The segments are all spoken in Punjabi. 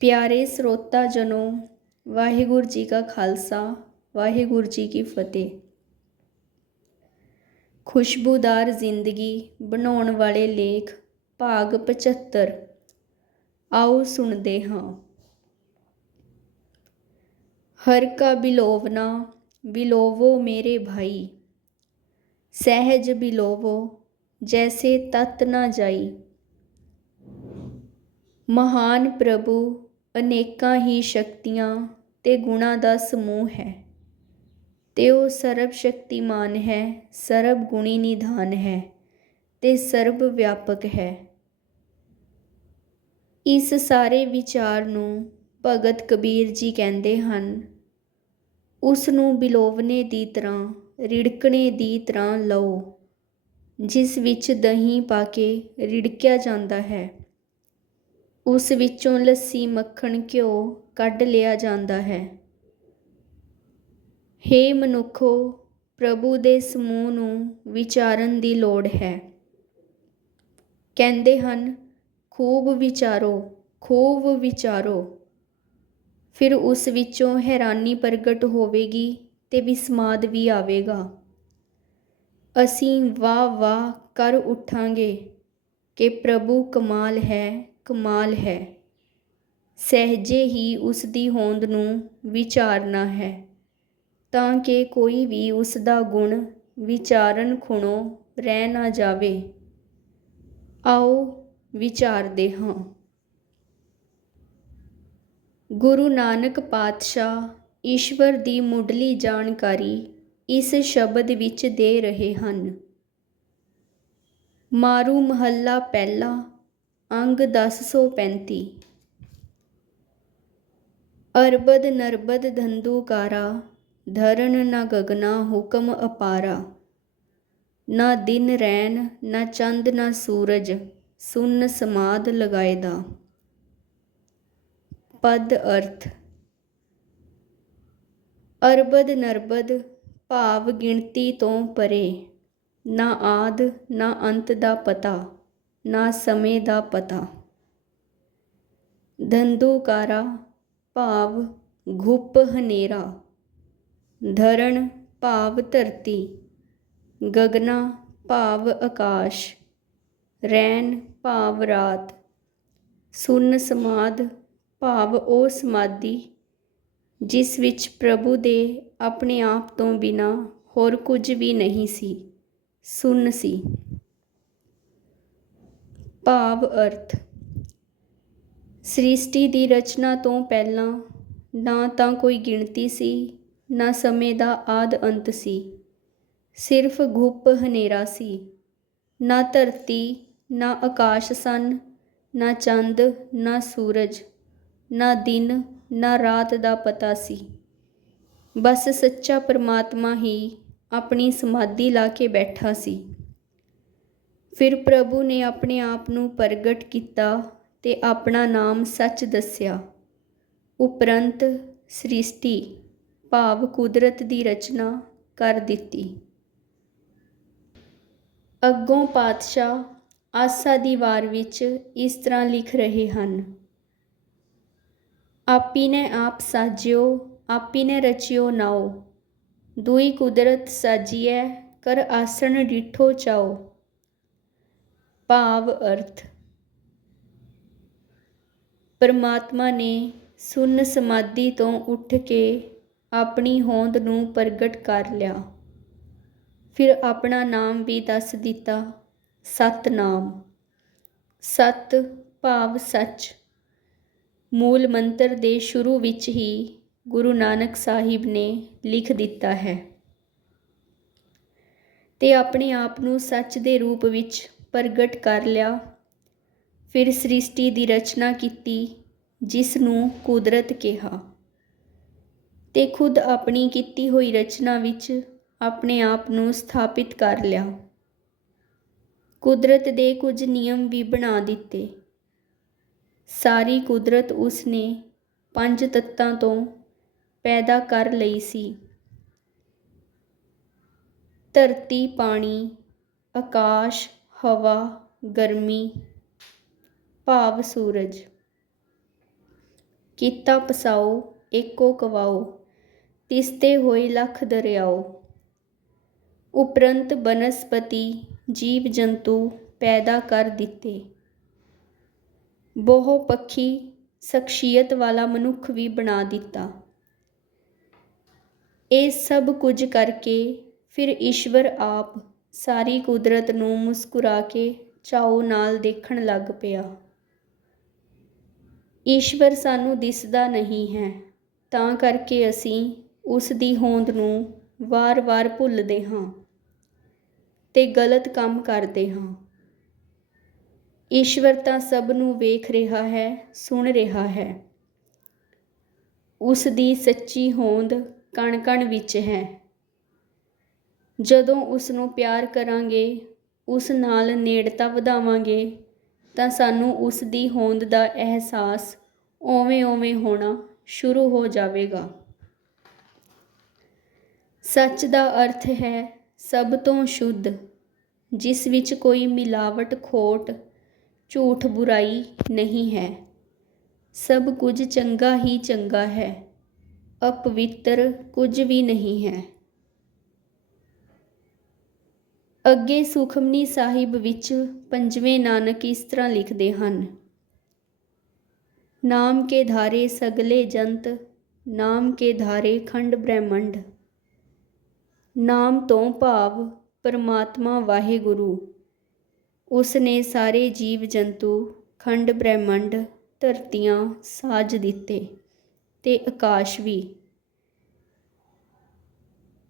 ਪਿਆਰੇ ਸਰੋਤਾ ਜਨੋ ਵਾਹਿਗੁਰੂ ਜੀ ਕਾ ਖਾਲਸਾ ਵਾਹਿਗੁਰੂ ਜੀ ਕੀ ਫਤਿਹ ਖੁਸ਼ਬੂਦਾਰ ਜ਼ਿੰਦਗੀ ਬਣਾਉਣ ਵਾਲੇ ਲੇਖ ਭਾਗ 75 ਆਓ ਸੁਣਦੇ ਹਾਂ ਹਰ ਕਾ ਬਿਲੋਵਨਾ ਬਿਲੋਵੋ ਮੇਰੇ ਭਾਈ ਸਹਿਜ ਬਿਲੋਵੋ ਜੈਸੇ ਤਤ ਨਾ ਜਾਈ ਮਹਾਨ ਪ੍ਰਭੂ ਅਨੇਕਾਂ ਹੀ ਸ਼ਕਤੀਆਂ ਤੇ ਗੁਣਾਂ ਦਾ ਸਮੂਹ ਹੈ। ਤੇ ਉਹ ਸਰਬ ਸ਼ਕਤੀਮਾਨ ਹੈ, ਸਰਬ ਗੁਣੀ ਨਿਧਾਨ ਹੈ ਤੇ ਸਰਬ ਵਿਆਪਕ ਹੈ। ਇਸ ਸਾਰੇ ਵਿਚਾਰ ਨੂੰ ਭਗਤ ਕਬੀਰ ਜੀ ਕਹਿੰਦੇ ਹਨ ਉਸ ਨੂੰ ਬਿਲੋਵਨੇ ਦੀ ਤਰ੍ਹਾਂ, ਰਿੜਕਣੇ ਦੀ ਤਰ੍ਹਾਂ ਲਓ, ਜਿਸ ਵਿੱਚ ਦਹੀਂ ਪਾ ਕੇ ਰਿੜਕਿਆ ਜਾਂਦਾ ਹੈ। ਉਸ ਵਿੱਚੋਂ ਲੱਸੀ ਮੱਖਣ ਘਿਓ ਕੱਢ ਲਿਆ ਜਾਂਦਾ ਹੈ। ਹੇ ਮਨੁੱਖੋ, ਪ੍ਰਭੂ ਦੇ ਸਮੂਹ ਨੂੰ ਵਿਚਾਰਨ ਦੀ ਲੋੜ ਹੈ। ਕਹਿੰਦੇ ਹਨ, ਖੂਬ ਵਿਚਾਰੋ ਖੂਬ ਵਿਚਾਰੋ। ਫਿਰ ਉਸ ਵਿੱਚੋਂ ਹੈਰਾਨੀ ਪ੍ਰਗਟ ਹੋਵੇਗੀ ਤੇ ਵਿਸਮਾਦ ਵੀ ਆਵੇਗਾ। ਅਸੀਂ ਵਾਹ ਵਾਹ ਕਰ ਉਠਾਂਗੇ ਕਿ ਪ੍ਰਭੂ ਕਮਾਲ ਹੈ ਕਮਾਲ ਹੈ। ਸਹਿਜੇ ਹੀ ਉਸ ਦੀ ਹੋਂਦ ਨੂੰ ਵਿਚਾਰਨਾ ਹੈ। ਤਾਂ ਕਿ ਕੋਈ ਵੀ ਉਸ ਦਾ ਗੁਣ ਵਿਚਾਰਨ ਖੁਣੋ ਰਹਿ ਨਾ ਜਾਵੇ। ਆਓ ਵਿਚਾਰਦੇ ਹਾਂ। ਗੁਰੂ ਨਾਨਕ ਪਾਤਸ਼ਾਹ ਈਸ਼ਵਰ ਦੀ ਮੁੱਢਲੀ ਜਾਣਕਾਰੀ ਇਸ ਸ਼ਬਦ ਵਿੱਚ ਦੇ ਰਹੇ ਹਨ। ਮਾਰੂ ਮਹੱਲਾ ਪਹਿਲਾ ਅੰਗ 1035 ਅਰਬਦ ਨਰਬਦ ਧੰਦੂਕਾਰਾ, ਧਰਨ ਨਾ ਗਗਨਾ ਹੁਕਮ ਅਪਾਰਾ। ਨਾ ਦਿਨ ਰੈਨ ਨਾ ਚੰਦ, ਨਾ ਸੂਰਜ, ਸੁਨ ਸਮਾਦ ਲਗਾਏਦਾ ਪਦ ਅਰਥ। ਅਰਬਦ ਨਰਬਦ ਭਾਵ ਗਿਣਤੀ ਤੋਂ ਪਰੇ, ਨਾ ਆਦ, ਨਾ ਅੰਤ ਦਾ ਪਤਾ। ਨਾ ਸਮੇਂ ਦਾ ਪਤਾ। ਧੰਦੂਕਾਰਾ ਭਾਵ ਗੁੱਪ ਹਨੇਰਾ। ਧਰਨ ਭਾਵ ਧਰਤੀ, ਗਗਨਾ ਭਾਵ ਆਕਾਸ਼ ਰੈਨ ਭਾਵ ਰਾਤ, ਸੁਨ ਸਮਾਦ ਭਾਵ ਉਹ ਸਮਾਧੀ ਜਿਸ ਵਿੱਚ ਪ੍ਰਭੂ ਦੇ ਆਪਣੇ ਆਪ ਤੋਂ ਬਿਨਾ ਹੋਰ ਕੁਝ ਵੀ ਨਹੀਂ ਸੀ, ਸੁਨ ਸੀ। ਭਾਵ ਅਰਥ। ਸ੍ਰਿਸ਼ਟੀ ਦੀ ਰਚਨਾ ਤੋਂ ਪਹਿਲਾਂ ਨਾ ਤਾਂ ਕੋਈ ਗਿਣਤੀ ਸੀ, ਨਾ ਸਮੇਂ ਦਾ ਆਦ ਅੰਤ ਸੀ। ਸਿਰਫ ਗੁੱਪ ਹਨੇਰਾ ਸੀ। ਨਾ ਧਰਤੀ, ਨਾ ਆਕਾਸ਼ ਸਨ, ਨਾ ਚੰਦ, ਨਾ ਸੂਰਜ, ਨਾ ਦਿਨ, ਨਾ ਰਾਤ ਦਾ ਪਤਾ ਸੀ। ਬਸ ਸੱਚਾ ਪਰਮਾਤਮਾ ਹੀ ਆਪਣੀ ਸਮਾਧੀ ਲਾ ਕੇ ਬੈਠਾ ਸੀ। ਫਿਰ ਪ੍ਰਭੂ ਨੇ ਆਪਣੇ ਆਪ ਨੂੰ ਪ੍ਰਗਟ ਕੀਤਾ ਤੇ ਆਪਣਾ ਨਾਮ ਸੱਚ ਦੱਸਿਆ। ਉਪਰੰਤ ਸ੍ਰਿਸ਼ਟੀ ਭਾਵ ਕੁਦਰਤ ਦੀ ਰਚਨਾ ਕਰ ਦਿੱਤੀ। ਅੱਗੋਂ ਪਾਤਸ਼ਾਹ ਆਸਾ ਦੀ ਵਾਰ ਵਿੱਚ ਇਸ ਤਰ੍ਹਾਂ ਲਿਖ ਰਹੇ ਹਨ, ਆਪੀ ਨੇ ਆਪ ਸਾਜਿਓ, ਆਪੀ ਨੇ ਰਚਿਓ ਨਾਓ। ਦੁਈ ਕੁਦਰਤ ਸਾਜੀਐ, ਕਰ ਆਸਣ ਡਿਠੋ ਚਾਓ। ਭਾਵ ਅਰਥ। ਪਰਮਾਤਮਾ ਨੇ ਸੁਨ ਸਮਾਧੀ ਤੋਂ ਉੱਠ ਕੇ ਆਪਣੀ ਹੋਂਦ ਨੂੰ ਪ੍ਰਗਟ ਕਰ ਲਿਆ। ਫਿਰ ਆਪਣਾ ਨਾਮ ਵੀ ਦੱਸ ਦਿੱਤਾ, ਸਤਨਾਮ। ਸਤ ਭਾਵ ਸੱਚ। ਮੂਲ ਮੰਤਰ ਦੇ ਸ਼ੁਰੂ ਵਿੱਚ ਹੀ ਗੁਰੂ ਨਾਨਕ ਸਾਹਿਬ ਨੇ ਲਿਖ ਦਿੱਤਾ ਹੈ। ਤੇ ਆਪਣੇ ਆਪ ਨੂੰ ਸੱਚ ਦੇ ਰੂਪ ਵਿੱਚ ਪ੍ਰਗਟ ਕਰ ਲਿਆ। ਫਿਰ ਸ੍ਰਿਸ਼ਟੀ ਦੀ ਰਚਨਾ ਕੀਤੀ, ਜਿਸ ਨੂੰ ਕੁਦਰਤ ਕਿਹਾ। ਤੇ ਖੁਦ ਆਪਣੀ ਕੀਤੀ ਹੋਈ ਰਚਨਾ ਵਿੱਚ ਆਪਣੇ ਆਪ ਨੂੰ ਸਥਾਪਿਤ ਕਰ ਲਿਆ। ਕੁਦਰਤ ਦੇ ਕੁਝ ਨਿਯਮ ਵੀ ਬਣਾ ਦਿੱਤੇ। ਸਾਰੀ ਕੁਦਰਤ ਉਸ ਨੇ ਪੰਜ ਤੱਤਾਂ ਤੋਂ ਪੈਦਾ ਕਰ ਲਈ ਸੀ। ਧਰਤੀ, ਪਾਣੀ, ਆਕਾਸ਼ ਹਵਾ, ਗਰਮੀ, ਭਾਵ ਸੂਰਜ। ਕੀਤਾ ਪਸਾਓ, ਏਕੋ ਕਵਾਓ, ਤਿਸਤੇ ਹੋਏ ਲੱਖ ਦਰਿਆਓ। ਉਪਰੰਤ ਬਨਸਪਤੀ ਜੀਵ ਜੰਤੂ ਪੈਦਾ ਕਰ ਦਿੱਤੇ। ਬਹੁ ਪੱਖੀ ਸ਼ਖਸੀਅਤ ਵਾਲਾ ਮਨੁੱਖ ਵੀ ਬਣਾ ਦਿੱਤਾ। ਇਹ ਸਭ ਕੁਝ ਕਰਕੇ ਫਿਰ ਈਸ਼ਵਰ ਆਪ ਸਾਰੀ ਕੁਦਰਤ ਨੂੰ ਮੁਸਕਰਾ ਕੇ ਚਾਉ ਨਾਲ ਦੇਖਣ ਲੱਗ ਪਿਆ। ਈਸ਼ਵਰ ਸਾਨੂੰ ਦਿਸਦਾ ਨਹੀਂ ਹੈ। ਤਾਂ ਕਰਕੇ ਅਸੀਂ ਉਸ ਦੀ ਹੋਂਦ ਨੂੰ ਵਾਰ-ਵਾਰ ਭੁੱਲਦੇ ਹਾਂ ਤੇ ਗਲਤ ਕੰਮ ਕਰਦੇ ਹਾਂ। ਈਸ਼ਵਰ ਤਾਂ ਸਭ ਨੂੰ ਵੇਖ ਰਿਹਾ ਹੈ, ਸੁਣ ਰਿਹਾ ਹੈ। ਉਸ ਦੀ ਸੱਚੀ ਹੋਂਦ ਕਣ-ਕਣ ਵਿੱਚ ਹੈ। ਜਦੋਂ ਉਸ ਨੂੰ ਪਿਆਰ ਕਰਾਂਗੇ, ਉਸ ਨਾਲ ਨੇੜਤਾ ਵਧਾਵਾਂਗੇ, ਤਾਂ ਸਾਨੂੰ ਉਸ ਦੀ ਹੋਂਦ ਦਾ ਅਹਿਸਾਸ ਓਵੇਂ-ਓਵੇਂ ਹੋਣਾ ਸ਼ੁਰੂ ਹੋ ਜਾਵੇਗਾ। ਸੱਚ ਦਾ ਅਰਥ ਹੈ ਸਭ ਤੋਂ ਸ਼ੁੱਧ, ਜਿਸ ਵਿੱਚ ਕੋਈ ਮਿਲਾਵਟ, ਖੋਟ, ਝੂਠ ਬੁਰਾਈ ਨਹੀਂ ਹੈ। ਸਭ ਕੁਝ ਚੰਗਾ ਹੀ ਚੰਗਾ ਹੈ, ਅਪਵਿੱਤਰ ਕੁਝ ਵੀ ਨਹੀਂ ਹੈ। ਅੱਗੇ ਸੁਖਮਨੀ ਸਾਹਿਬ ਵਿੱਚ ਪੰਜਵੇਂ ਨਾਨਕ ਇਸ ਤਰ੍ਹਾਂ ਲਿਖਦੇ ਹਨ। ਨਾਮ ਕੇ ਧਾਰੇ ਸਗਲੇ ਜੰਤ, ਨਾਮ ਕੇ ਧਾਰੇ ਖੰਡ ਬ੍ਰਹਿਮੰਡ। ਨਾਮ ਤੋਂ ਭਾਵ ਪਰਮਾਤਮਾ ਵਾਹਿਗੁਰੂ। ਉਸ ਨੇ ਸਾਰੇ ਜੀਵ ਜੰਤੂ, ਖੰਡ ਬ੍ਰਹਿਮੰਡ, ਧਰਤੀਆਂ ਸਾਜ ਦਿੱਤੇ ਤੇ ਆਕਾਸ਼ ਵੀ।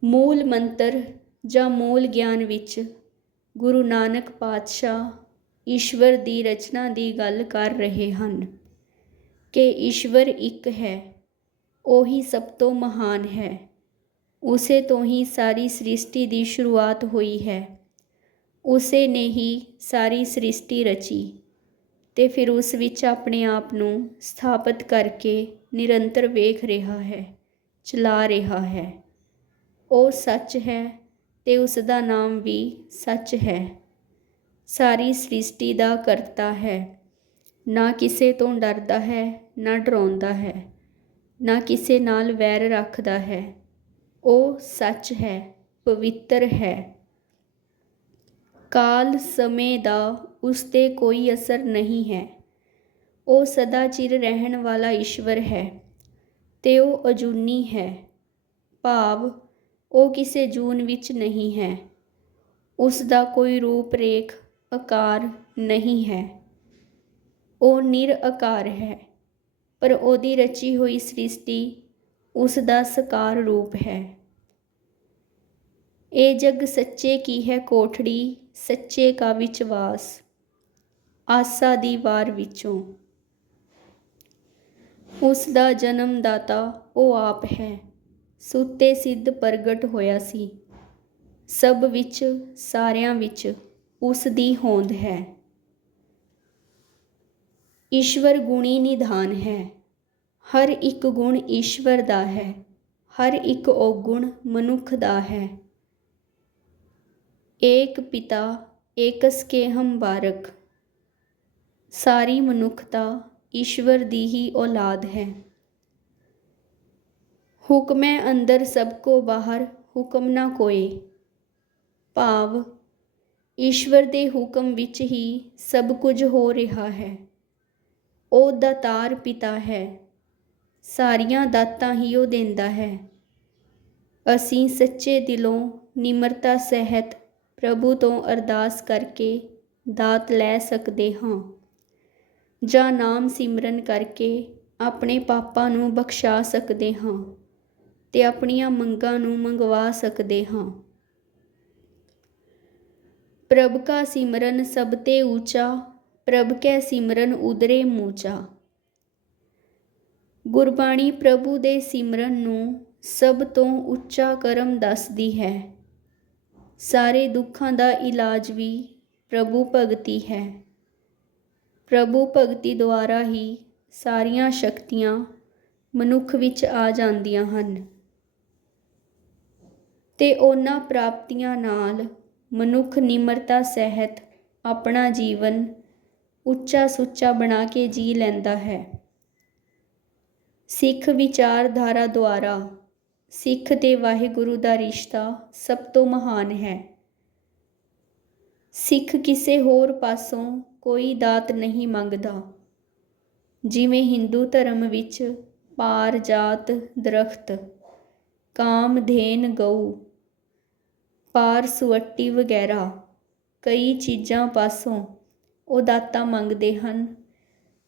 ਮੂਲ ਮੰਤਰ ਜਾਂ ਮੂਲ ਗਿਆਨ ਵਿੱਚ ਗੁਰੂ ਨਾਨਕ ਪਾਤਸ਼ਾਹ ਈਸ਼ਵਰ ਦੀ ਰਚਨਾ ਦੀ ਗੱਲ ਕਰ ਰਹੇ ਹਨ। ਕਿ ਈਸ਼ਵਰ ਇੱਕ ਹੈ, ਉਹੀ ਸਭ ਤੋਂ ਮਹਾਨ ਹੈ। ਉਸੇ ਤੋਂ ਹੀ ਸਾਰੀ ਸ੍ਰਿਸ਼ਟੀ ਦੀ ਸ਼ੁਰੂਆਤ ਹੋਈ ਹੈ। ਉਸੇ ਨੇ ਹੀ ਸਾਰੀ ਸ੍ਰਿਸ਼ਟੀ ਰਚੀ ਤੇ ਫਿਰ ਉਸ ਵਿੱਚ ਆਪਣੇ ਆਪ ਨੂੰ ਸਥਾਪਿਤ ਕਰਕੇ ਨਿਰੰਤਰ ਵੇਖ ਰਿਹਾ ਹੈ, ਚਲਾ ਰਿਹਾ ਹੈ। ਉਹ ਸੱਚ ਹੈ ਤੇ ਉਸ ਦਾ ਨਾਮ ਵੀ ਸੱਚ ਹੈ। ਸਾਰੀ ਸ੍ਰਿਸ਼ਟੀ ਦਾ ਕਰਤਾ ਹੈ। ਨਾ ਕਿਸੇ ਤੋਂ ਡਰਦਾ ਹੈ, ਨਾ ਡਰਾਉਂਦਾ ਹੈ, ਨਾ ਕਿਸੇ ਨਾਲ ਵੈਰ ਰੱਖਦਾ ਹੈ। ਉਹ ਸੱਚ ਹੈ, ਪਵਿੱਤਰ ਹੈ। ਕਾਲ ਸਮੇਂ ਦਾ ਉਸ ਤੇ ਕੋਈ ਅਸਰ ਨਹੀਂ ਹੈ। ਉਹ ਸਦਾ ਚਿਰ ਰਹਿਣ ਵਾਲਾ ਈਸ਼ਵਰ ਹੈ ਤੇ ਉਹ ਅਜੂਨੀ ਹੈ। ਭਾਵ ਉਹ ਕਿਸੇ ਜੂਨ ਵਿੱਚ ਨਹੀਂ ਹੈ। ਉਸ ਦਾ ਕੋਈ ਰੂਪ ਰੇਖ ਆਕਾਰ ਨਹੀਂ ਹੈ। ਉਹ ਨਿਰਆਕਾਰ ਹੈ, ਪਰ ਉਹਦੀ ਰਚੀ ਹੋਈ ਸ੍ਰਿਸ਼ਟੀ ਉਸ ਦਾ ਸਕਾਰ ਰੂਪ ਹੈ। ਇਹ ਜਗ ਸੱਚੇ ਕੀ ਹੈ ਕੋਠੜੀ, ਸੱਚੇ ਕਾ ਵਿਚਵਾਸ, ਆਸਾ ਦੀ ਵਾਰ ਵਿੱਚੋਂ। ਉਸ ਦਾ ਜਨਮ ਦਾਤਾ ਉਹ ਆਪ ਹੈ। ਸੁੱਤੇ ਸਿੱਧ ਪ੍ਰਗਟ ਹੋਇਆ ਸੀ। ਸਭ ਵਿੱਚ, ਸਾਰਿਆਂ ਵਿੱਚ ਉਸ ਦੀ ਹੋਂਦ ਹੈ। ਈਸ਼ਵਰ ਗੁਣੀ ਨਿਧਾਨ ਹੈ। ਹਰ ਇੱਕ ਗੁਣ ਈਸ਼ਵਰ ਦਾ ਹੈ। ਹਰ ਇੱਕ ਔਗੁਣ ਮਨੁੱਖ ਦਾ ਹੈ। ਏਕ ਪਿਤਾ, ਏਕਸ ਕੇ ਹਮ ਬਾਰਕ ਸਾਰੀ ਮਨੁੱਖਤਾ ਈਸ਼ਵਰ ਦੀ ਹੀ ਔਲਾਦ ਹੈ। ਹੁਕਮੈ ਅੰਦਰ ਸਭ ਕੋ ਬਾਹਰ, ਹੁਕਮ ਨਾ ਕੋਏ। ਭਾਵ, ਈਸ਼ਵਰ ਦੇ ਹੁਕਮ ਵਿੱਚ ਹੀ ਸਭ ਕੁਝ ਹੋ ਰਿਹਾ ਹੈ। ਉਹ ਦਾਤਾਰ ਪਿਤਾ ਹੈ। ਸਾਰੀਆਂ ਦਾਤਾਂ ਹੀ ਉਹ ਦਿੰਦਾ ਹੈ। ਅਸੀਂ ਸੱਚੇ ਦਿਲੋਂ ਨਿਮਰਤਾ ਸਹਿਤ ਪ੍ਰਭੂ ਤੋਂ ਅਰਦਾਸ ਕਰਕੇ ਦਾਤ ਲੈ ਸਕਦੇ ਹਾਂ। ਜਾਂ ਨਾਮ ਸਿਮਰਨ ਕਰਕੇ ਆਪਣੇ ਪਾਪਾਂ ਨੂੰ ਬਖਸ਼ਾ ਸਕਦੇ ਹਾਂ। ਅਤੇ ਆਪਣੀਆਂ ਮੰਗਾਂ ਨੂੰ ਮੰਗਵਾ ਸਕਦੇ ਹਾਂ। ਪ੍ਰਭ ਕਾ ਸਿਮਰਨ ਸਭ ਤੇ ਊਚਾ, ਪ੍ਰਭ ਕੈ ਸਿਮਰਨ ਉਦਰੇ ਮੂਚਾ। ਗੁਰਬਾਣੀ ਪ੍ਰਭੂ ਦੇ ਸਿਮਰਨ ਨੂੰ ਸਭ ਤੋਂ ਉੱਚਾ ਕਰਮ ਦੱਸਦੀ ਹੈ। ਸਾਰੇ ਦੁੱਖਾਂ ਦਾ ਇਲਾਜ ਵੀ ਪ੍ਰਭੂ ਭਗਤੀ ਹੈ। ਪ੍ਰਭੂ ਭਗਤੀ ਦੁਆਰਾ ਹੀ ਸਾਰੀਆਂ ਸ਼ਕਤੀਆਂ ਮਨੁੱਖ ਵਿੱਚ ਆ ਜਾਂਦੀਆਂ ਹਨ। ਅਤੇ ਉਹਨਾਂ ਪ੍ਰਾਪਤੀਆਂ ਨਾਲ ਮਨੁੱਖ ਨਿਮਰਤਾ ਸਹਿਤ ਆਪਣਾ ਜੀਵਨ ਉੱਚਾ ਸੁੱਚਾ ਬਣਾ ਕੇ ਜੀ ਲੈਂਦਾ ਹੈ। ਸਿੱਖ ਵਿਚਾਰਧਾਰਾ ਦੁਆਰਾ ਸਿੱਖ ਤੇ ਵਾਹਿਗੁਰੂ ਦਾ ਰਿਸ਼ਤਾ ਸਭ ਤੋਂ ਮਹਾਨ ਹੈ। ਸਿੱਖ ਕਿਸੇ ਹੋਰ ਪਾਸੋਂ ਕੋਈ ਦਾਤ ਨਹੀਂ ਮੰਗਦਾ। ਜਿਵੇਂ ਹਿੰਦੂ ਧਰਮ ਵਿੱਚ ਪਾਰ ਜਾਤ ਦਰਖਤ ਕਾਮਧੇਨ ਗਊ ਪਾਰ ਸੁਵੱਟੀ ਵਗੈਰਾ। ਕਈ ਚੀਜ਼ਾਂ ਪਾਸੋਂ ਉਹ ਦਾਤਾਂ ਮੰਗਦੇ ਹਨ।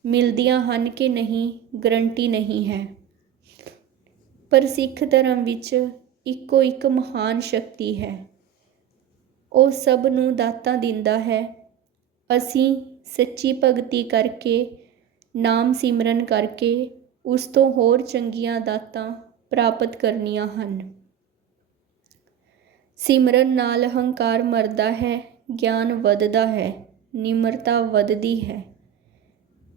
ਮਿਲਦੀਆਂ ਹਨ ਕਿ ਨਹੀਂ, ਗਰੰਟੀ ਨਹੀਂ ਹੈ। ਪਰ ਸਿੱਖ ਧਰਮ ਵਿੱਚ ਇੱਕੋ ਇੱਕ ਮਹਾਨ ਸ਼ਕਤੀ ਹੈ। ਉਹ ਸਭ ਨੂੰ ਦਾਤਾਂ ਦਿੰਦਾ ਹੈ। ਅਸੀਂ ਸੱਚੀ ਭਗਤੀ ਕਰਕੇ, ਨਾਮ ਸਿਮਰਨ ਕਰਕੇ, ਉਸ ਤੋਂ ਹੋਰ ਚੰਗੀਆਂ ਦਾਤਾਂ ਪ੍ਰਾਪਤ ਕਰਨੀਆਂ ਹਨ। ਸਿਮਰਨ ਨਾਲ ਅਹੰਕਾਰ ਮਰਦਾ ਹੈ, ਗਿਆਨ ਵੱਧਦਾ ਹੈ, ਨਿਮਰਤਾ ਵੱਧਦੀ ਹੈ।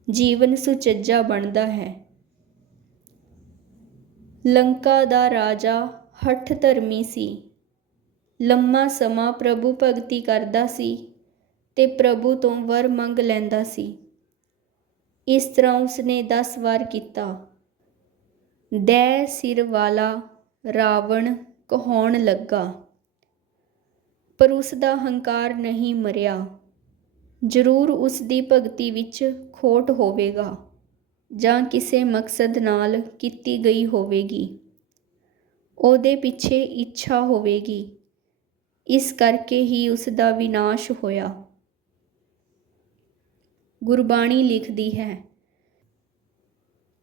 ਜੀਵਨ ਸੁਚੱਜਾ ਬਣਦਾ ਹੈ। ਲੰਕਾ ਦਾ ਰਾਜਾ ਹੱਠ ਧਰਮੀ ਸੀ। ਲੰਮਾ ਸਮਾਂ ਪ੍ਰਭੂ ਭਗਤੀ ਕਰਦਾ ਸੀ ਤੇ ਪ੍ਰਭੂ ਤੋਂ ਵਰ ਮੰਗ ਲੈਂਦਾ ਸੀ। ਇਸ ਤਰ੍ਹਾਂ ਉਸਨੇ 10 ਵਾਰ ਕੀਤਾ। ਦੈ ਸਿਰ ਵਾਲਾ ਰਾਵਣ ਕਹਾਉਣ ਲੱਗਾ। ਪਰ ਉਸ ਦਾ ਹੰਕਾਰ ਨਹੀਂ ਮਰਿਆ। ਜ਼ਰੂਰ ਉਸ ਦੀ ਭਗਤੀ ਵਿੱਚ ਖੋਟ ਹੋਵੇਗਾ ਜਾਂ ਕਿਸੇ ਮਕਸਦ ਨਾਲ ਕੀਤੀ ਗਈ ਹੋਵੇਗੀ। ਉਹਦੇ ਪਿੱਛੇ ਇੱਛਾ ਹੋਵੇਗੀ। ਇਸ ਕਰਕੇ ਹੀ ਉਸ ਦਾ ਵਿਨਾਸ਼ ਹੋਇਆ। ਗੁਰਬਾਣੀ ਲਿਖਦੀ ਹੈ,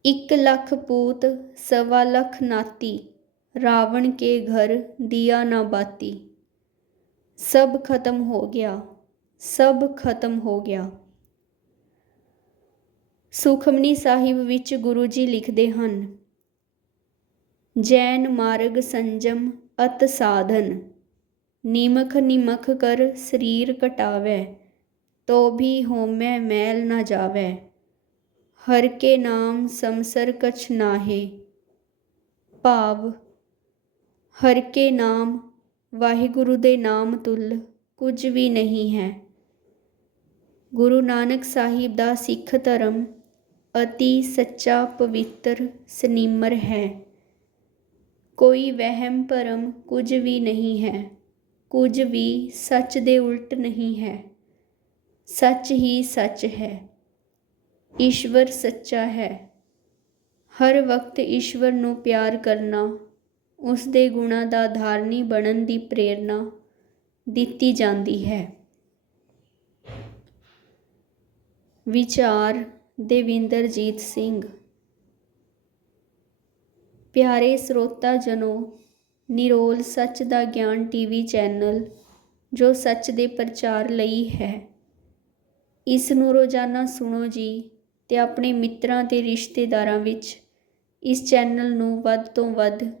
ਇੱਕ ਲੱਖ ਪੂਤ ਸਵਾ ਲੱਖ ਨਾਤੀ, ਰਾਵਣ ਕੇ ਘਰ ਦਿया ਨਾ ਬਾਤੀ। ਸਭ ਖਤਮ ਹੋ ਗਿਆ, ਸਭ ਖਤਮ ਹੋ ਗਿਆ। ਸੁਖਮਨੀ ਸਾਹਿਬ ਵਿੱਚ ਗੁਰੂ ਜੀ ਲਿਖਦੇ ਹਨ, ਜੈਨ ਮਾਰਗ ਸੰਜਮ ਅਤ ਸਾਧਨ, ਨੀਮਖ ਨਿਮਖ ਕਰ ਸਰੀਰ ਕਟਾਵੇ, ਤੋ ਵੀ ਹੋਮੈ ਮੈਲ ਨਾ ਜਾਵੇ, ਹਰ ਕੇ ਨਾਮ ਸਮਸਰ ਕਛ ਨਾਹੇ, ਭਾਵ ਹਰ ਕੇ ਨਾਮ ਵਾਹਿਗੁਰੂ ਦੇ ਨਾਮ ਤੁਲ, ਕੁਝ ਵੀ ਨਹੀਂ ਹੈ। ਗੁਰੂ ਨਾਨਕ ਸਾਹਿਬ ਦਾ ਸਿੱਖ ਧਰਮ ਅਤੀ ਸੱਚਾ ਪਵਿੱਤਰ ਸਨੀਮਰ ਹੈ। ਕੋਈ ਵਹਿਮ ਭਰਮ ਕੁਝ ਵੀ ਨਹੀਂ ਹੈ। ਕੁਝ ਵੀ ਸੱਚ ਦੇ ਉਲਟ ਨਹੀਂ ਹੈ। ਸੱਚ ਹੀ ਸੱਚ ਹੈ। ਈਸ਼ਵਰ ਸੱਚਾ ਹੈ। ਹਰ ਵਕਤ ਈਸ਼ਵਰ ਨੂੰ ਪਿਆਰ ਕਰਨਾ ਉਸ ਦੇ ਗੁਣਾਂ ਦਾ ਧਾਰਨੀ ਬਣਨ ਦੀ ਪ੍ਰੇਰਨਾ ਦਿੱਤੀ ਜਾਂਦੀ ਹੈ। ਵਿਚਾਰ ਦੇਵਿੰਦਰਜੀਤ ਸਿੰਘ। ਪਿਆਰੇ ਸਰੋਤਾ ਜਨੋ, ਨਿਰੋਲ ਸੱਚ ਦਾ ਗਿਆਨ ਟੀਵੀ ਚੈਨਲ, ਜੋ ਸੱਚ ਦੇ ਪ੍ਰਚਾਰ ਲਈ ਹੈ। ਇਸ ਨੂੰ ਰੋਜ਼ਾਨਾ ਸੁਣੋ ਜੀ ਤੇ ਆਪਣੇ ਮਿੱਤਰਾਂ ਤੇ ਰਿਸ਼ਤੇਦਾਰਾਂ ਵਿੱਚ ਇਸ ਚੈਨਲ ਨੂੰ ਵੱਧ ਤੋਂ ਵੱਧ